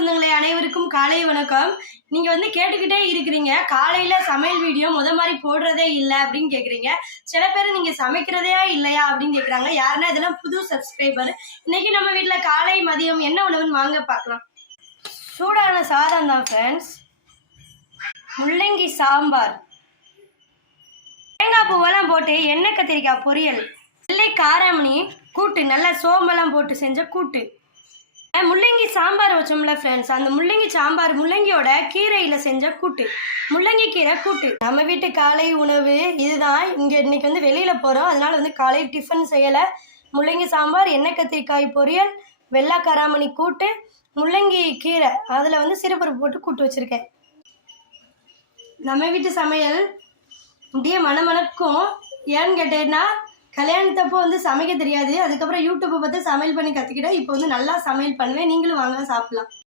சொந்தங்களே அனைவருக்கும் காலை வணக்கம். நீங்க வந்து கேட்டுக்கிட்டே இருக்கிறீங்க, காலையில சமையல் வீடியோ மாதிரி போடுறதே இல்லை அப்படின்னு கேட்குறீங்க. சில பேர் நீங்க சமைக்கிறதே இல்லையா அப்படின்னு கேட்குறாங்க. யாருன்னா இதெல்லாம் புது சப்ஸ்கிரைபர். இன்னைக்கு நம்ம வீட்டில் காலை மதியம் என்ன உணவுன்னு வாங்க பார்க்கலாம். சூடான சாதம் தான் ஃப்ரெண்ட்ஸ். முள்ளங்கி சாம்பார், தேங்காய் பூவெல்லாம் போட்டு எண்ணெய் கத்திரிக்காய் பொரியல், வெள்ளை காராமணி கூட்டு, நல்லா சோம்பெல்லாம் போட்டு செஞ்ச கூட்டு. முள்ளங்கி சாம்பார் வச்சோம்ல ஃப்ரெண்ட்ஸ், அந்த முள்ளங்கி சாம்பார் முள்ளங்கியோட கீரையில் செஞ்ச கூட்டு, முள்ளங்கி கீரை கூட்டு. நம்ம வீட்டு காலை உணவு இதுதான். இங்கே இன்னைக்கு வந்து வெளியில் போகிறோம், அதனால வந்து காலை டிஃபன் செய்யலை. முள்ளங்கி சாம்பார், எண்ணெய் கத்திரிக்காய் பொரியல், வெள்ளை கராமணி கூட்டு, முள்ளங்கி கீரை, அதில் வந்து சிறுபருப்பு போட்டு கூட்டு வச்சுருக்கேன். நம்ம வீட்டு சமையல் அப்படியே மணமணக்கும். ஏன்னு கேட்டேன்னா, கல்யாணத்தப்போ வந்து சமைக்க தெரியாது, அதுக்கப்புறம் யூடியூப்பை பார்த்து சமையல் பண்ணி கற்றுக்கிட்டேன். இப்போ வந்து நல்லா சமையல் பண்ணுவேன். நீங்களும் வாங்க சாப்பிட்லாம்.